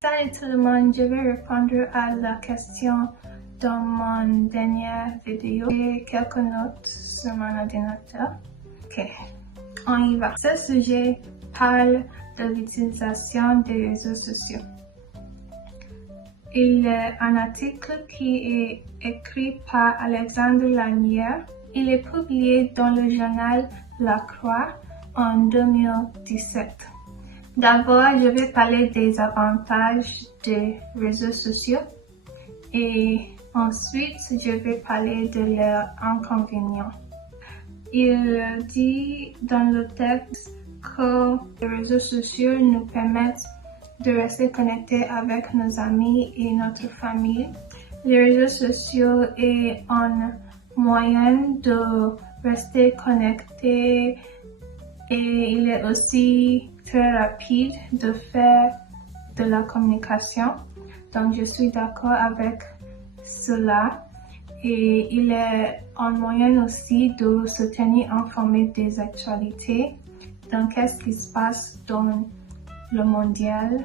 Salut tout le monde, je vais répondre à la question dans mon dernière vidéo et quelques notes sur mon ordinateur. Ok, on y va. Ce sujet parle de l'utilisation des réseaux sociaux. Il est un article qui est écrit par Alexandre Lanière. Il est publié dans le journal La Croix en 2017. D'abord, je vais parler des avantages des réseaux sociaux et ensuite, je vais parler de leurs inconvénients. Il dit dans le texte que les réseaux sociaux nous permettent de rester connectés avec nos amis et notre famille. Les réseaux sociaux est un moyen de rester connecté et il est aussi très rapide de faire de la communication. Donc je suis d'accord avec cela. Et il est un moyen aussi de se tenir informé des actualités. Donc qu'est-ce qui se passe dans le mondial.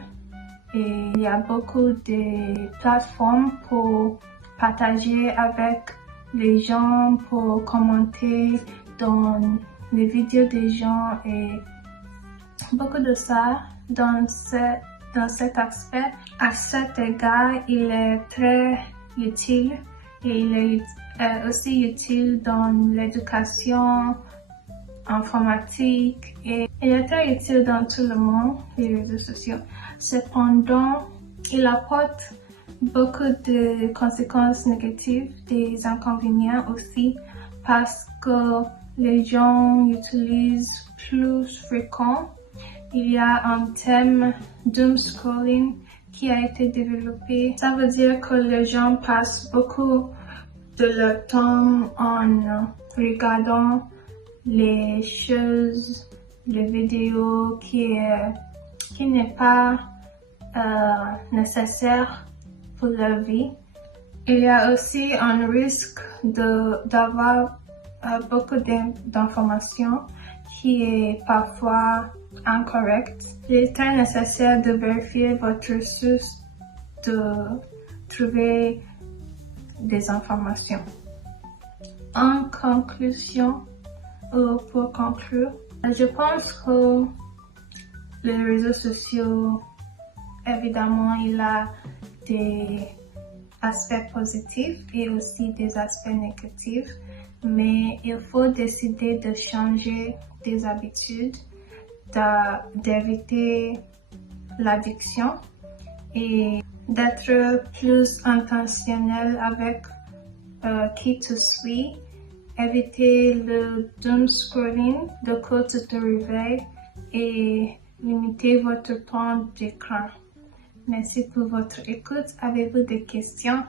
Et il y a beaucoup de plateformes pour partager avec les gens, pour commenter dans les vidéos des gens et beaucoup de ça dans cet aspect. À cet égard, il est très utile et il est aussi utile dans l'éducation informatique et il est très utile dans tout le monde, les réseaux sociaux. Cependant, il apporte beaucoup de conséquences négatives, des inconvénients aussi, parce que les gens utilisent plus fréquent. Il y a un thème doom scrolling qui a été développé. Ça veut dire que les gens passent beaucoup de leur temps en regardant les choses, les vidéos qui n'est pas nécessaire pour leur vie. Il y a aussi un risque d'avoir beaucoup d'informations qui est parfois incorrect. Il est très nécessaire de vérifier votre source, de trouver des informations. En conclusion, pour conclure, je pense que les réseaux sociaux, évidemment, il a des aspects positifs et aussi des aspects négatifs, mais il faut décider de changer des habitudes, d'éviter l'addiction et d'être plus intentionnel avec qui tu suis. Éviter le doom scrolling, le code de réveil et limiter votre temps d'écran. Merci pour votre écoute. Avez-vous des questions?